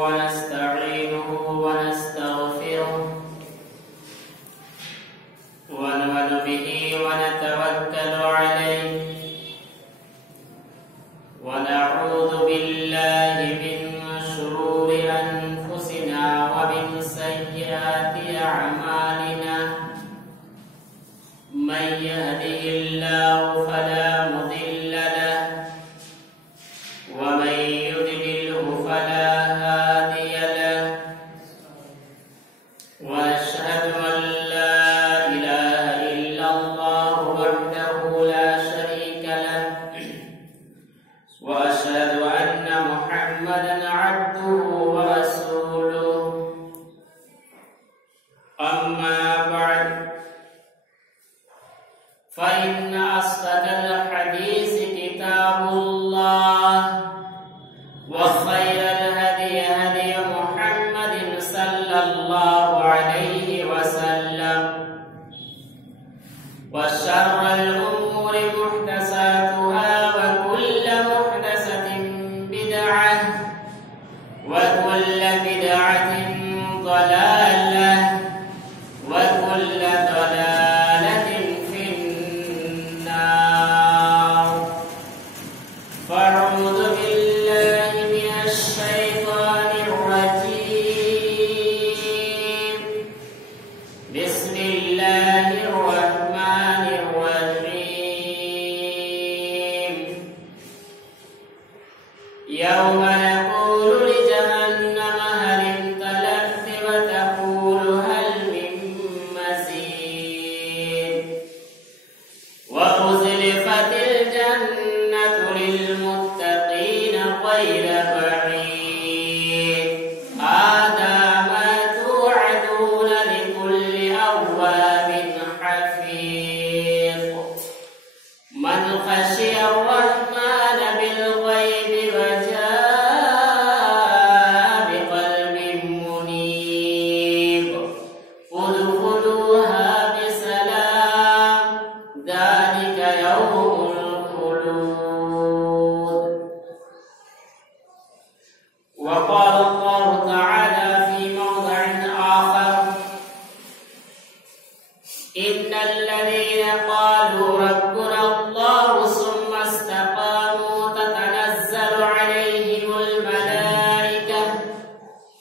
ونستعينه ونستغفره ونؤمن به ونتوكل عليه ونعوذ بالله من شرور أنفسنا ومن سيئات أعمالنا من يهده الله فلا مضل له ومن يضلله فلا هادي له وأشهد أن لا إله إلا الله وحده لا شريك له وأشهد أن محمدا عبده ورسوله أما بعد فإن أصدق الحديث كتاب الله وخير الهدي هدي محمد صلى الله عليه وسلم وشر الأمور محدثاتها وكل محدثة بدعة وكل بدعة ضلالة وكل ضلالة في النار فأعوذ بالله من الشيطان الرجيم بسم الله الرحمن الرحيم يوم يقول لجهنم هل امتلأت وتقول هل من مزيد وأزلفت الجنة للمتقين غير بعيد هذا ما توعدون لكل أواب حفيظ من خشي الرحمن بالغيب وجاء بقلب منيب ادخلوها بسلام ذلك يوم الخلود وقال الله تعالى في موضع آخر إن الذين قالوا ربنا الله ثم استقاموا تتنزل عليهم الملائكة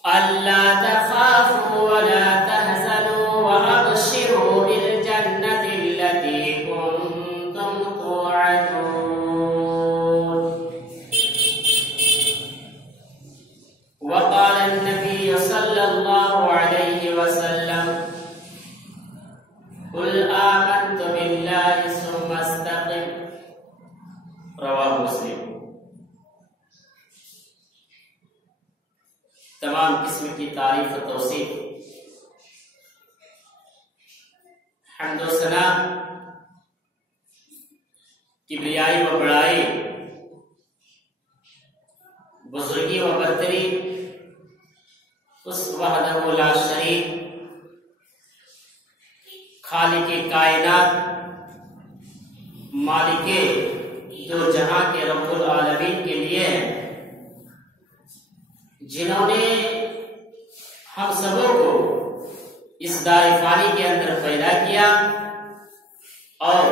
ألا تخافوا ولا تحزنوا وأبشروا بالجنة التي كنتم توعدون وقال النبي صلى الله عليه وسلم قل آمنت بالله ثم استقم رواہ مسلم. تمام قسم کی تعریف و توصیف حمد و ثنا کبریائی و بڑائی بزرگی و برتری اس وحدہ لا شریک خالق کائنات مالک دو جہاں کے رب العالمین کے لیے جنہوں نے ہم سبوں کو اس دار فانی کے اندر پیدا کیا اور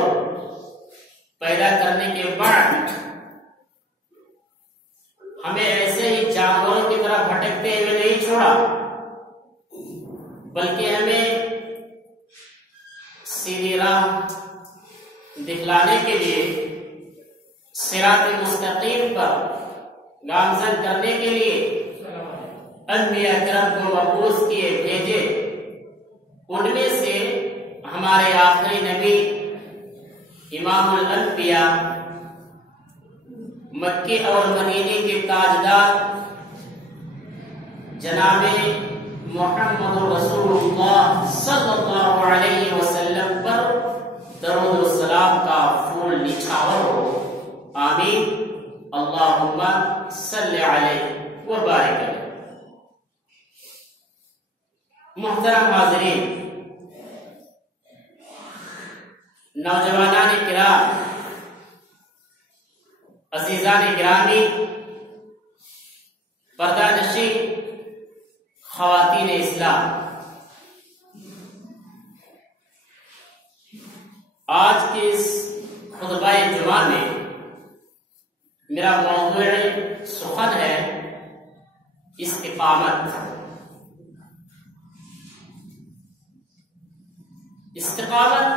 پیدا کرنے کے بعد ہمیں ایسے ہی جانوروں کی طرح بھٹکتے ہوئے نہیں چھوڑا بلکہ ہمیں سیدھی راہ دکھلانے کے لیے صراط مستقیم پر گامزن کرنے کے لیے انبیاء کرام کو مبعوث کیے بھیجے. ان میں سے ہمارے آخری نبی امام الانبیاء مکے اور مدینے کے تاجدار جناب محمد رسول اللہ صلی اللہ علیہ وسلم پر درود و سلام کا پھول نچھاور ہو. آمین. اللہم صلی علیہ وبارک علیہ. محترم حاضرین، نوجوانان کرام، عزیزان گرامی، پردہ نشین خواتین اسلام، آج کے اس خطبہ جمعہ میں میرا موضوع سخن ہے استقامت۔ استقامت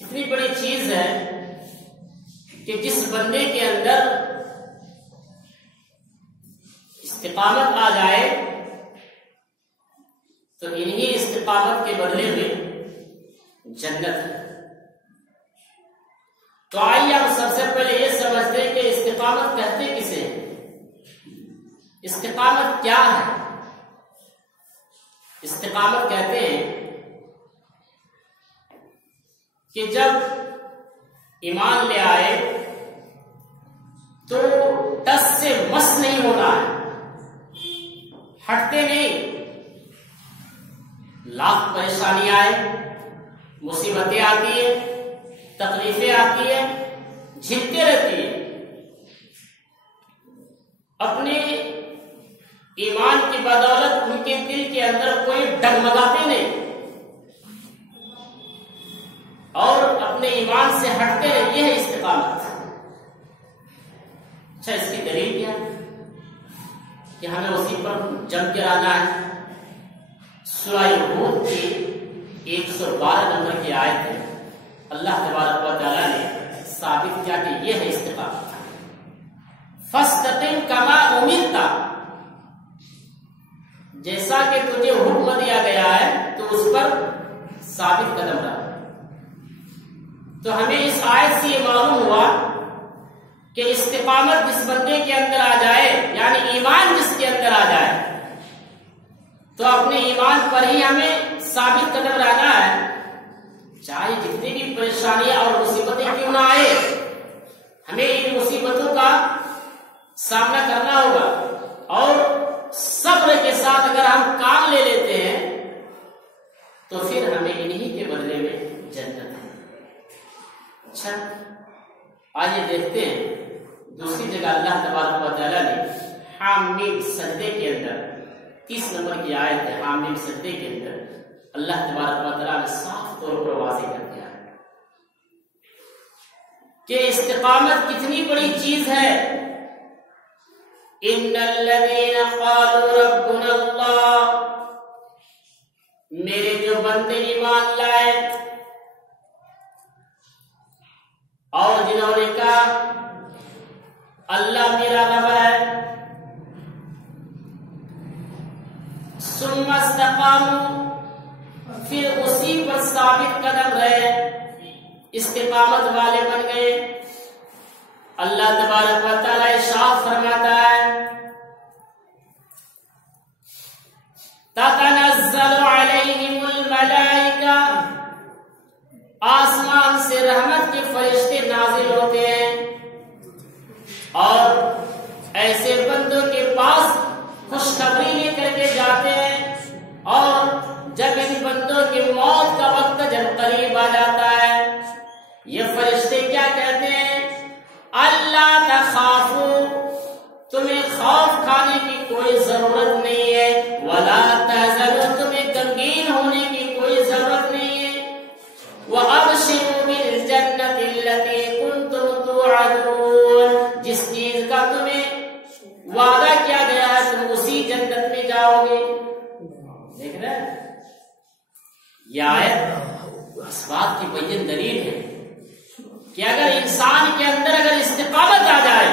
کتنی بڑی چیز ہے کہ جس بندے کے اندر استقامت آ جائے تو انہی استقامت کے بدلے میں جنت ہے۔ تو آئیے ہم سب سے پہلے یہ سمجھتے ہیں کہ استقامت کہتے کسے ہیں؟ استقامت کیا ہے؟ استقامت کہتے ہیں کہ جب ایمان لے آئے تو ٹس سے مس نہیں ہونا ہے، ہٹتے نہیں، لاکھ پریشانی آئے، مصیبتیں آتی ہیں، تکلیفیں آتی ہیں، جھیلتے رہتی ہیں، اپنے ایمان کی بدولت ان کے دل کے اندر کوئی ڈگمگاتے نہیں اور اپنے ایمان سے ہٹتے رہے، یہ ہے استقامت۔ اچھا، اس کی دلیل کیا ہے کہ ہمیں اسی پر جم کے رہنا ہے؟ سورہ ہود کی 112 نمبر کی آیت ہے، اللہ تبارک و تعالیٰ نے ثابت کیا کہ یہ ہے استقامت۔ فَاسْتَقِمْ كَمَا أُمِرْتَ، جیسا کہ تجھے حکم دیا گیا ہے تو اس پر ثابت قدم رہا۔ تو ہمیں اس آیت سے یہ معلوم ہوا کہ استقامت جس بندے کے اندر آ جائے، یعنی ایمان جس کے اندر آ جائے، تو اپنے ایمان پر ہی ہمیں ثابت قدم رہنا ہے، چاہے جتنی بھی پریشانیاں اور مصیبتیں کیوں نہ آئے، ہمیں ان مصیبتوں کا سامنا کرنا ہوگا اور صبر کے ساتھ اگر ہم کام لے لیتے ہیں تو پھر ہمیں انہی کے بدلے میں جنت ہے۔ اچھا، آئیے دیکھتے ہیں دوسری جگہ اللہ تبارک و تعالیٰ نے حامیم سجدے کے اندر 30 نمبر کی آیت ہے، حامیم سجدے کے اندر اللہ تبارک و تعالیٰ نے صاف طور پر واضح کر دیا ہے کہ استقامت کتنی بڑی چیز ہے۔ ان الذین قالوا ربنا اللہ، میرے جو بندے ایمان لائے اور جنہوں نے کہا اللہ میرا رب ہے، ثم استقاموا، پھر اسی پر ثابت قدم رہے، استقامت والے بن گئے، اللہ تبارک و تعالیٰ ارشاد فرماتا ہے تتنزل علیہم الملائکہ، آسمان سے رحمت کے فرشتے نازل ہوتے ہیں اور ایسے بندوں کے پاس خوشخبری لے کر کے جاتے ہیں، اور جب ان بندوں کی موت کا وقت جب قریب آ جاتا ہے، یہ فرشتے کیا کہتے ہیں؟ اللہ تخافوا، تمہیں خوف کھانے کی کوئی ضرورت نہیں ہے، ولا تحزنوا، تمہیں غمگین ہونے کی کوئی ضرورت نہیں ہے، وَأَبْشِرُوا بِالْجَنَّةِ الَّتِي كُنْتُمْ تُوعَدُونَ، جس چیز کا تمہیں وعدہ کیا گیا ہے تم اسی جنت میں جاؤ گے۔ دیکھ رہے ہیں، یہ آیت اس بات کی بین دلیل ہے کہ اگر انسان کے اندر اگر استقامت آ جائے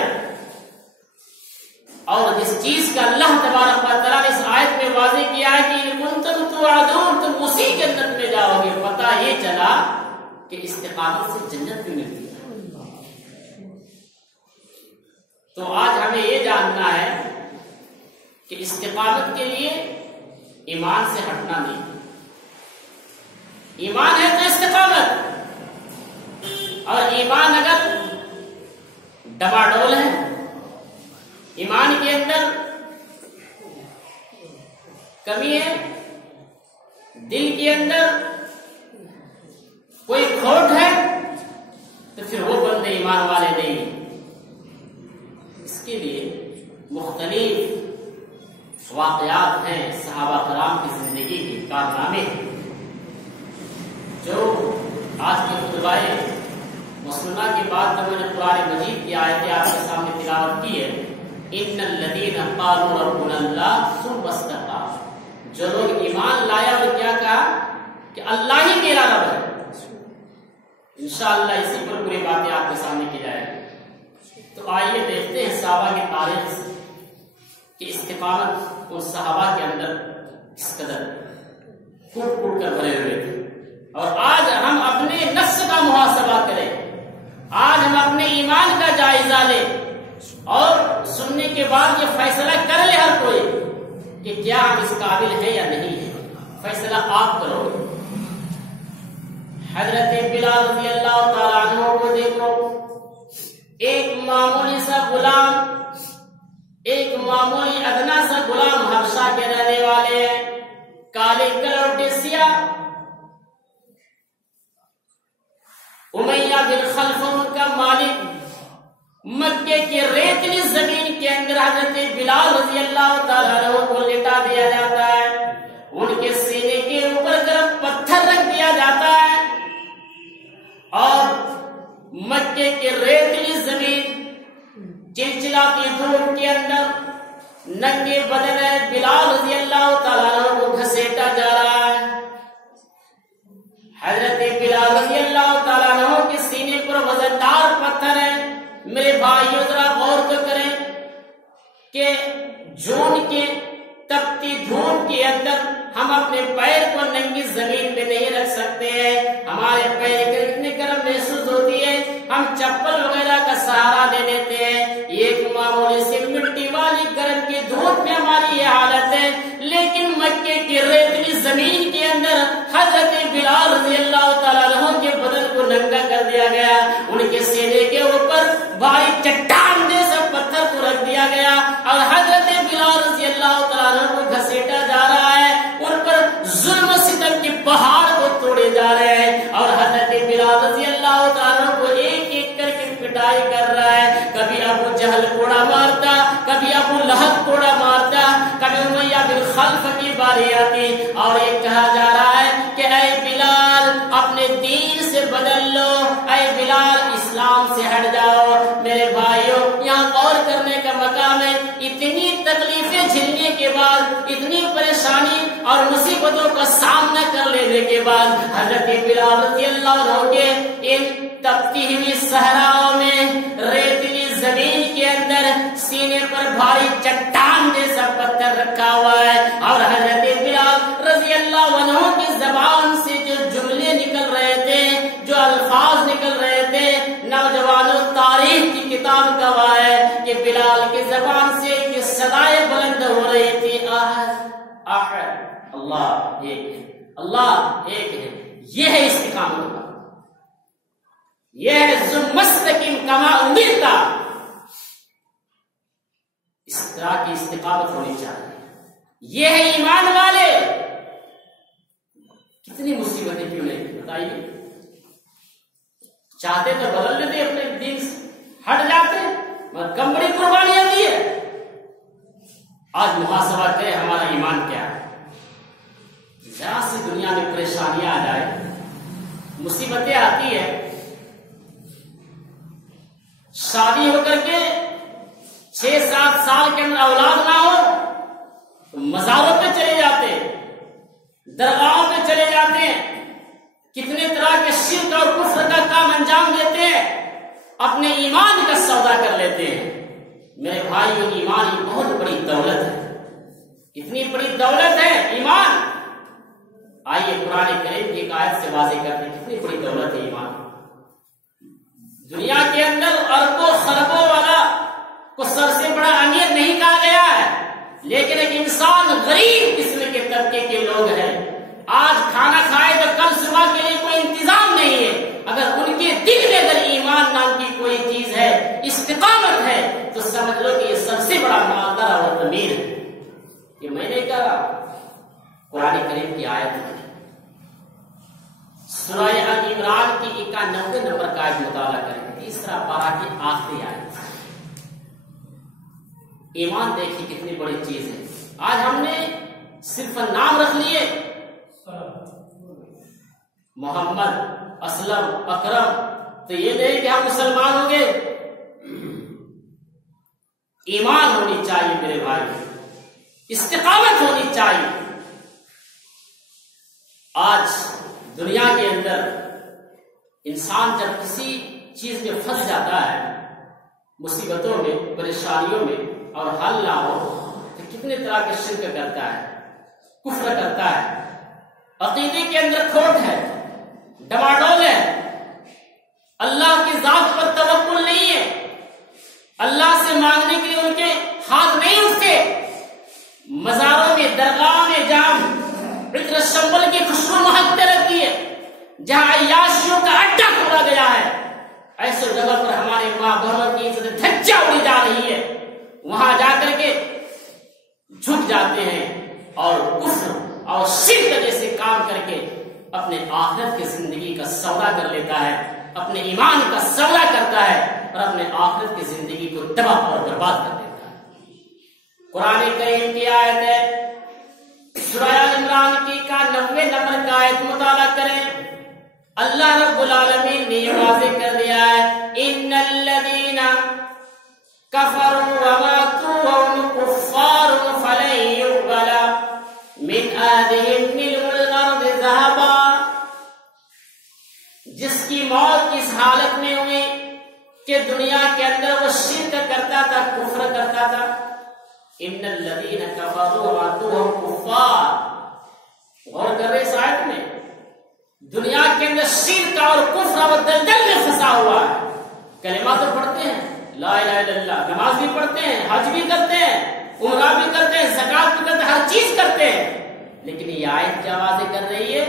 اور جس چیز کا اللہ تبارک و تعالیٰ نے اس آیت میں واضح کیا ہے کہ ان کنتم توعدون، تم اسی جنت میں جاؤ گے، پتہ یہ چلا کہ استقامت سے جنت بھی ملتی ہے۔ تو آج ہمیں یہ جاننا ہے کہ استقامت کے لیے ایمان سے ہٹنا نہیں، ایمان ہے تو استقامت، اور ایمان اگر ڈباڈول ہے، ایمان کے اندر کمی ہے، دل کے اندر کوئی کھوٹ ہے، تو پھر وہ بندے ایمان والے نہیں۔ اس کے لیے مختلف واقعات ہیں صحابہ کرام کی زندگی کے کارنامے جو آج کے خطبہ مسلمہ کے بعد جب میں نے قرآن مجید کی آیتیں آپ کے سامنے تلاوت کی ہے، ان الذین قالوا ربنا اللہ ثم استقاموا، جو لوگ ایمان لایا اور کیا کہا کہ اللہ ہی میرا رب ہے، انشاءاللہ اسی پر پوری باتیں آپ کے سامنے کی جائے گی۔ تو آئیے دیکھتے ہیں صحابہ کی تاریخ کی استقامت اور صحابہ کے اندر اس قدر پھوٹ پھوٹ کر بھرے ہوئے تھے۔ اور آج ہم اپنے نفس کا محاسبہ کریں، آج ہم اپنے ایمان کا جائزہ لیں اور سننے کے بعد یہ فیصلہ کر لے ہر کوئی کہ کیا ہم اس قابل ہیں یا نہیں ہیں۔ فیصلہ آپ کرو۔ حضرت بلال رضی اللہ تعالیٰ عنہ کو دیکھو، ایک معمولی سا غلام، ایک معمولی ادنا سا غلام، حبشہ کے رہنے والے ہیں، کالے کلر کے سیاہ، امیہ بن خلف ان کا مالک، مکے کے ریتلی زمین کے اندر حضرت بلال رضی اللہ تعالیٰ عنہ کو لٹا دیا جاتا ہے، ان کے سینے کے اوپر گرم پتھر رکھ دیا جاتا ہے اور مکے کے ریتلی زمین چلچلاتی دھوپ کے اندر ننگے بدن بلال رضی اللہ تعالیٰ عنہ کو گھسیٹا جا رہا ہے۔ حضرت بلال رضی اللہ تعالیٰ عنہ کے سینے پر وزندار پتھر ہے۔ میرے بھائیوں ذرا غور تو کریں کہ جون کے تپتی دھوپ کے اندر ہم اپنے پیر کو ننگی زمین پہ نہیں رکھ سکتے ہیں، ہمارے پیر اتنے گرم محسوس ہوتی ہے، ہم چپل وغیرہ کا سہارا لے لیتے ہیں۔ ایک معمولی سی مٹی والی گرم کی دھوپ میں ہماری یہ حالت ہے، لیکن مکے کی ریتلی زمین کے اندر حضرت بلال رضی اللہ تعالیٰ عنہ کے بدن کو ننگا کر دیا گیا، ان کے سینے کے اوپر بھاری چٹان جیسا پتھر کو رکھ دیا گیا اور حضرت بلال رضی اللہ تعالیٰ عنہ کو گھسیٹا جا رہا ہے، ان پر ظلم و ستم کے پہاڑ کو توڑے جا رہے ہیں اور حضرت بلال رضی اللہ تعالیٰ عنہ کو ایک ایک کر کے پٹائی کر رہا ہے۔ کبھی ابو جہل کوڑا مارتا، کبھی ابو لہب کوڑا مارتا، کبھی امیہ بن خلف کی باری آتی اور یہ کہا جا رہا ہے کہ اے بلال اپنے دین سے بدل لو، اے بلال اسلام سے ہٹ جاؤ۔ میرے بھائیوں یہاں غور کرنے کا مقام ہے، اتنی تکلیفیں جھیلنے کے بعد، اتنی پریشانی اور مصیبتوں کا سامنا کر لینے کے بعد حضرت بلال رضی اللہ عنہ کے ان تپتی ہوئی صحراؤں میں ریتلی زمین کے اندر سینے پر بھاری چٹان جیسا پتھر رکھا ہوا ہے اور حضرت بلال رضی اللہ عنہ کی زبان سے جو جملے نکل رہے تھے، جو الفاظ نکل رہے تھے، نوجوانوں تاریخ کی کتاب گواہ ہے کہ بلال کی زبان سے یہ صدائیں بلند ہو رہی تھی، احد احد، اللہ ایک ہے، اللہ ایک ہے۔ یہ ہے استقامت کا، یہ ہے ثم استقم کما امرت، اس طرح کی استقامت ہونی چاہیے۔ یہ ہے ایمان والے۔ کتنی مصیبتیں کیوں نہیں بتائیے، چاہتے تو بدل لیتے، اپنے دین سے ہٹ جاتے، مگر کم بڑی قربانیاں دی ہے۔ آج محاسبہ کرے ہمارا ایمان کیا ہے۔ ذرا سی دنیا میں پریشانیاں آ جائے، مصیبتیں آتی ہے، شادی ہو کر کے 6-7 سال کے اندر اولاد نہ ہو تو مزاروں پہ چلے جاتے، درگاہوں پہ چلے جاتے ہیں، کتنے طرح کے شرک اور کفر کا کام انجام دیتے ہیں، اپنے ایمان کا سودا کر لیتے ہیں۔ میرے بھائیوں ایمان یہ بہت بڑی دولت ہے، اتنی بڑی دولت ہے ایمان۔ آئیے قرآن کریم کی ایک آیت سے واضح کرتے ہیں کتنی بڑی دولت ہے ایمان۔ دنیا کے اندر اربوں خربوں والا کو سب سے بڑا امیر نہیں کہا گیا ہے، لیکن ایک انسان غریب قسم کے طبقے کے لوگ ہیں، آج کھانا کھائے تو کل صبح کے لیے کوئی انتظام نہیں ہے، اگر ان کے دل میں اگر ایمان نام کی کوئی چیز ہے، استقامت ہے، تو سمجھ لو کہ یہ سب سے بڑا مالدار اور امیر ہے۔ یہ میں نے کہا، قرآن کریم کی آیت ہے، سورہ ال عمران کی 91 نمبر کا آیت مطالعہ کریں، تیسرا پارہ کی آخری آیت۔ ایمان دیکھیے کتنی بڑی چیز ہے۔ آج ہم صرف نام رکھ لیے محمد، اسلم، اکرم، تو یہ نہیں کہ ہم مسلمان ہوں گے. ایمان ہونی چاہیے میرے بھائی، استقامت ہونی چاہیے. آج دنیا کے اندر انسان جب کسی چیز میں پھنس جاتا ہے، مصیبتوں میں، پریشانیوں میں، اور حل نہ ہو تو کتنے طرح کے شرک کرتا ہے، کفر کرتا ہے، عقیدے کے اندر کھوٹ ہے، ڈماڈول ہے، اللہ کی ذات پر توکل نہیں ہے، اللہ سے مانگنے کے لیے ان کے ہاتھ نہیں اٹھتے. مزاروں میں، درگاہوں میں جہاں عطر شمبل کی خوشبو مہکتے رہتی ہے، جہاں عیاشیوں کا اڈا کھولا گیا ہے، ایسے جگہ پر ہمارے ماں بہنوں کی عزت دھجا اڑی جا رہی ہے. وہاں جا کر کے جھک جاتے ہیں اور کفر اور شرک جیسے کام کر کے اپنے آخرت کی زندگی کا سودا کر لیتا ہے، اپنے ایمان کا سودا کرتا ہے اور اپنے آخرت کی زندگی کو تباہ اور برباد کر دیتا ہے. قرآن کریم کی آیت ہے سورہ آل عمران کی 90 نمبر کا آیت مطالعہ کریں. اللہ رب العالمین نے یہ واضح کر دیا ہے ان الذین کفروا وماتوا وهم کفار فلن يقبل من احدهم ملء الارض ذهبا. جس کی موت اس حالت میں ہوئی کہ دنیا کے اندر وہ شرک کرتا تھا، کفر کرتا تھا. ان الذین کفروا وماتوا وهم کفار. غور کر رہے اس آیت میں، دنیا کے اندر شرک اور کفر اور دلدل میں پھنسا ہوا ہے. کلمہ تو پڑھتے ہیں، لا الہ الا اللہ، نماز بھی پڑھتے ہیں، حج بھی کرتے ہیں، عمرہ بھی کرتے ہیں، زکات بھی کرتے ہیں، ہر چیز کرتے ہیں، لیکن یہ آیت کیا واضح کر رہی ہے؟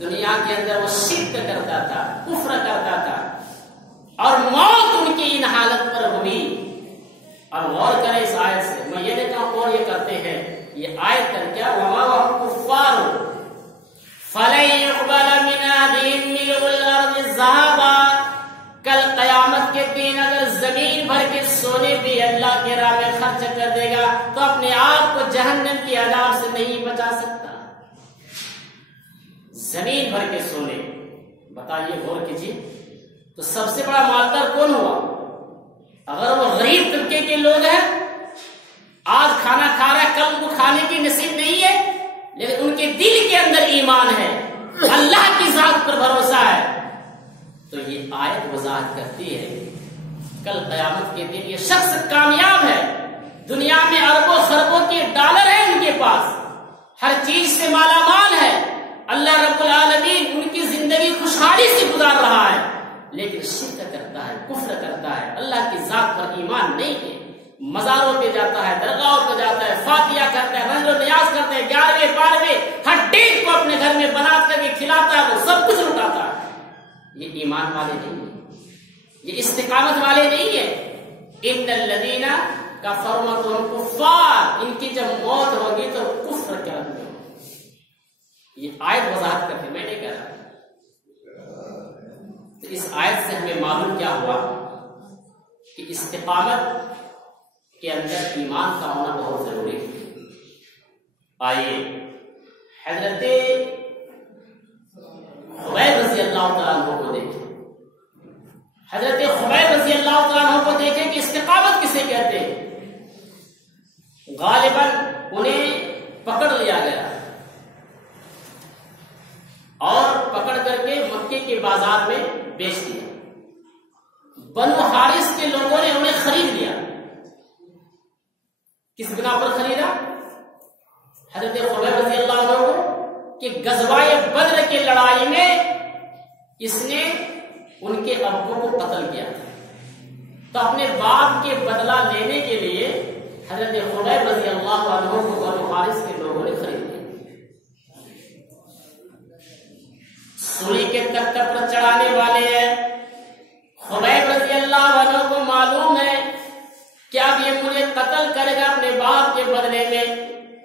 دنیا کے اندر وہ شرک کرتا تھا، کفر کرتا تھا، اور موت ان کی ان حالت پر ہوئی. اور غور کریں اس آیت سے، میں یہ نہیں کہوں اور یہ کرتے ہیں، یہ آیت کر کیا وما وهم کفار فلن يقبل من احدهم ملء الارض ذهبا. کل قیامت کے دن اگر زمین بھر کے سونے بھی اللہ کے راہ میں خرچ کر دے گا تو اپنے آپ کو جہنم کی عذاب سے نہیں بچا سکتا. زمین بھر کے سونے، بتائیے، غور کیجیے، تو سب سے بڑا مالدار کون ہوا؟ اگر وہ غریب طبقے کے لوگ ہیں، آج کھانا کھا رہا ہے، کل ان کو کھانے کی نصیب نہیں ہے، لیکن ان کے دل کے اندر ایمان ہے، اللہ کی ذات پر بھروسہ ہے، تو یہ آیت وضاحت کرتی ہے کل قیامت کے دن یہ شخص کامیاب ہے. دنیا میں اربوں خربوں کے ڈالر ہیں ان کے پاس، ہر چیز سے مالا مال ہے، اللہ رب العالمین ان کی زندگی خوشحالی سے گزار رہا ہے، لیکن شرک کرتا ہے، کفر کرتا ہے، اللہ کی ذات پر ایمان نہیں ہے. مزاروں پہ جاتا ہے، درگاہوں پہ جاتا ہے، فاتحہ کرتا ہے، رنج و نیاز کرتا ہے، 11ویں 12ویں ہر ڈیٹ کو اپنے گھر میں بنا کر کے کھلاتا ہے، وہ سب کچھ لٹاتا ہے. یہ ایمان والے نہیں ہیں، یہ استقامت والے نہیں ہیں. ان الذین کفروا وهم کفار، ان کی جب موت ہوگی تو کفر کیا ہوگا. یہ آیت وضاحت کرتے، میں نہیں کہہ رہا. تو اس آیت سے ہمیں معلوم کیا ہوا کہ استقامت کے اندر ایمان کا ہونا بہت ضروری ہے. آئیے حضرت خبیب رضی اللہ تعالیٰ عنہ کو دیکھیں. حضرت خبیب رضی اللہ تعالیٰ عنہ کو دیکھیں کہ استقامت کسے کہتے ہیں. غالباً انہیں پکڑ لیا گیا اور پکڑ کر کے مکے کے بازار میں بیچ دیا. بنو حارث کے لوگوں نے انہیں خرید لیا. کس بنا پر خریدا؟ حضرت خبیب رضی اللہ عنہ کو کہ غزوہ بدر کی لڑائی میں اس نے ان کے ابو کو قتل کیا تھا، تو اپنے باپ کے بدلہ لینے کے لیے حضرت خبیب رضی اللہ عنہ کو بنو حارث کے لوگوں نے خرید لیا. سولی کے تخت پر چڑھانے والے ہیں. خبیب رضی اللہ عنہ کو معلوم ہے کہ اب یہ مجھے قتل کرے گا اپنے باپ کے بدلے میں.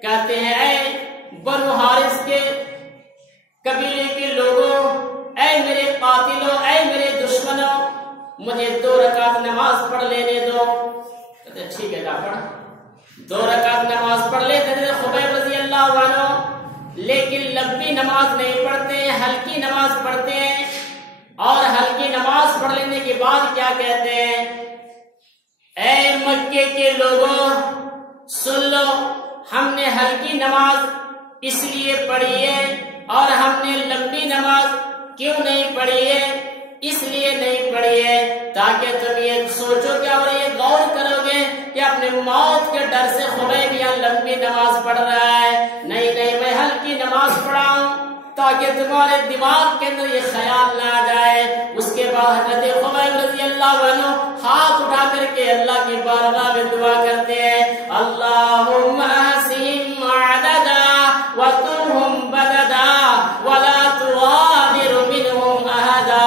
کہتے ہیں اے بنو حارث کے قبیلے کے لوگوں، اے میرے قاتلوں، اے میرے دشمنوں، مجھے 2 رکعت نماز پڑھ لینے دو. کہتے ٹھیک ہے جا پڑھ. 2 رکعت نماز پڑھ لیتے تھے. خبیب رضی اللہ عنہ لیکن لمبی نماز نہیں پڑھتے ہیں، ہلکی نماز پڑھتے ہیں، اور ہلکی نماز پڑھ لینے کے بعد کیا کہتے ہیں؟ اے مکے کے لوگوں سن لو، ہم نے ہلکی نماز اس لیے پڑھی ہے اور ہم نے لمبی نماز کیوں نہیں پڑھی ہے؟ اس لیے نہیں پڑھی ہے تاکہ تم یہ سوچو گے اور یہ غور کرو گے کہ اپنے موت کے ڈر سے خبیب یہاں لمبی نماز پڑھ رہا ہے۔ نہیں نہیں، میں ہلکی نماز پڑھا ہوں تاکہ تمہارے دماغ کے اندر یہ خیال نہ آ جائے۔ اس کے بعد حضرت خبیب رضی اللہ عنہ ہاتھ اٹھا کر کے اللہ کی بارگاہ میں دعا کرتے ہیں، اللہم احصہم عددا وَتُرْهُمْ بَدَدًا وَلَا تُغَادِرُ مِنْهُمْ أَحَدًا۔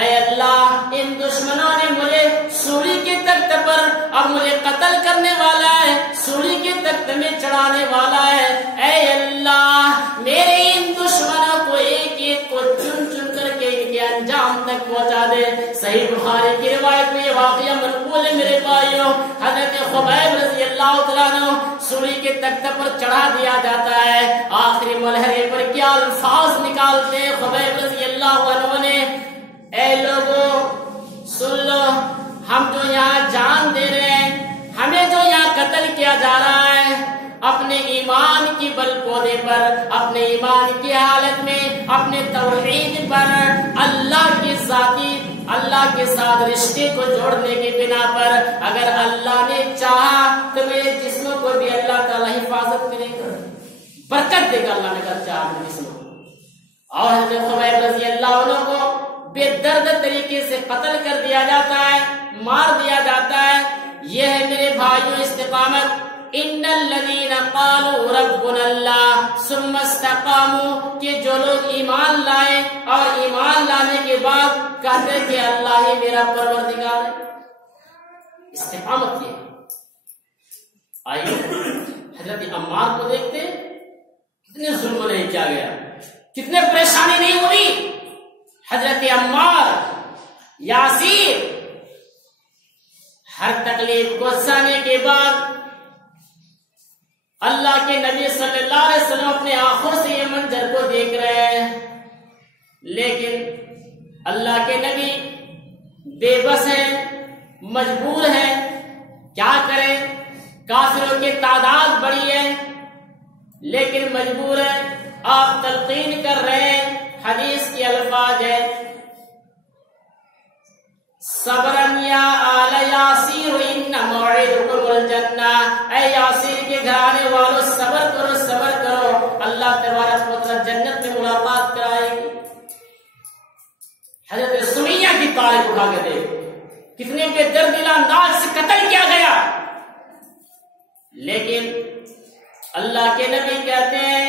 اے اللہ، ان دشمنوں نے مجھے سولی کے تخت پر، اب مجھے قتل کرنے والا ہے، سولی کے تخت میں چڑھانے والا ہے، اے اللہ میرے ان دشمنوں کو ایک ایک کو چن چن کر کے ان کے انجام تک پہنچا دے۔ صحیح بخاری کی روایت میں یہ واقعہ منقول ہے میرے بھائیوں۔ حضرت خبیب رضی اللہ تعالیٰ عنہ سولی کے تخت پر چڑھا دیا جاتا ہے، آخری ملحرے پر کیا الفاظ نکالتے ہیں خبیب رضی اللہ عنہ نے، اے لوگوں سن لو، ہم جو یہاں جان دے رہے ہیں، ہمیں جو یہاں قتل کیا جا رہا ہے، اپنے ایمان کی بل پودے پر، اپنے ایمان کی حالت میں، اپنے توحید پر، اللہ کی ذاتی اللہ کے ساتھ رشتے کو جوڑنے کی بنا پر، اگر اللہ نے چاہا تو میرے جسموں کو بھی اللہ تعالیٰ حفاظت کرے گا، برکت دے گا اللہ نے کہا چاہا میرے جسموں کو۔ اور حضرت خبیب رضی اللہ عنہ کو بے درد طریقے سے قتل کر دیا جاتا ہے، مار دیا جاتا ہے۔ یہ ہے میرے بھائیوں استقامت۔ ان الذین قالوا ربنا اللہ ثم استقاموا، کہ جو لوگ ایمان لائے اور ایمان لانے کے بعد کہتے کہ اللہ ہی میرا پروردگار ہے، استقامت کی۔ آئیے حضرت عمار کو دیکھتے ہیں، کتنے ظلم نہیں کیا گیا، کتنے پریشانی نہیں ہوئی۔ حضرت عمار یاسیر ہر تکلیف کو سہنے کے بعد اللہ کے نبی صلی اللہ علیہ وسلم اپنے آنکھوں سے یہ منظر کو دیکھ رہے ہیں، لیکن اللہ کے نبی بے بس ہیں، مجبور ہیں، کیا کریں؟ کافروں کی تعداد بڑی ہے لیکن مجبور ہے۔ آپ تلقین کر رہے ہیں، حدیث کی الفاظ ہے، صبرن یا آل یاسیر ان موعدکم الجنہ، اے یاسیر کے گھرانے والوں صبر کرو صبر کرو، اللہ تبارک و تعالی جنت میں ملاقات کرائے گی۔ حضرت سمیہ کی تاریخ اٹھا کے دیکھ، کتنے بے دردانہ انداز سے قتل کیا گیا، لیکن اللہ کے نبی کہتے ہیں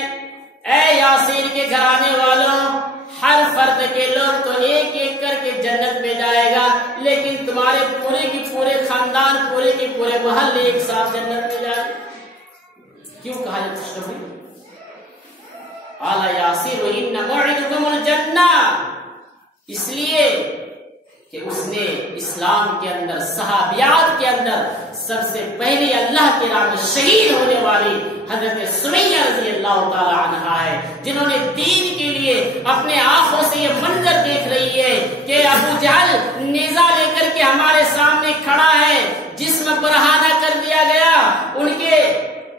اے یاسیر کے گھرانے والوں، ہر فرد کے لوگ تو ایک ایک کر کے جنت میں جائے گا، لیکن تمہارے پورے کی پورے خاندان، پورے کے پورے محلے ایک ساتھ جنت میں جائے۔ کیوں کہا یہ خوشخبری؟ اعلی یاسیر ان موعدکم الجنہ، اس لیے کہ اس نے اسلام کے اندر، صحابیات کے اندر سب سے پہلے اللہ کی راہ میں شہید ہونے والی حضرت سمیہ رضی اللہ تعالی عنہا ہے، جنہوں نے دین کے لیے اپنے آنکھوں سے یہ منظر دیکھ رہی ہے کہ ابو جہل نیزہ لے کر کے ہمارے سامنے کھڑا ہے، جسم برہانہ کر دیا گیا، ان کے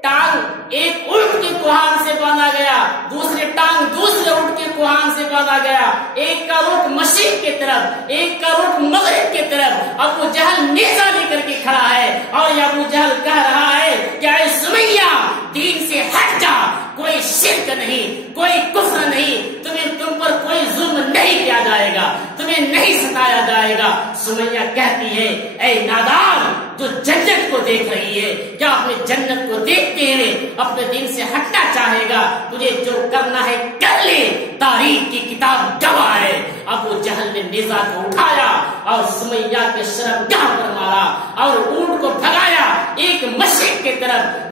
ٹانگ ایک اونٹ کے کوہان سے باندھا گیا، دوسرے ٹانگ دوسرے اونٹ کے کوہان سے باندھا گیا، ایک کا رخ مشرق کی طرف، ایک کا رخ مغرب کی طرف، ابو جہل نیزہ لے کر کے کھڑا ہے، اور یہ ابو جہل کہہ رہا ہے کہ اے سمیہ دین سے ہٹ جا، کوئی شرک نہیں، کوئی کفر نہیں، تم پر کوئی ظلم نہیں کیا جائے گا، تمہیں نہیں ستایا جائے گا۔ سمیہ کہتی ہے اے نادان جو جنت کو دیکھ رہی ہے، کیا اپنے جنت کو دیکھتے ہوئے اپنے دین سے ہٹنا چاہے گا؟ تجھے جو کرنا ہے کر لے، تاریخ کی کتاب گواہ ہے۔ ابو جہل نے نیزہ کو اٹھایا اور سمیہ کے شرمگاہ پر مارا اور اونٹ کو بھگایا، ایک مشرق کی طرف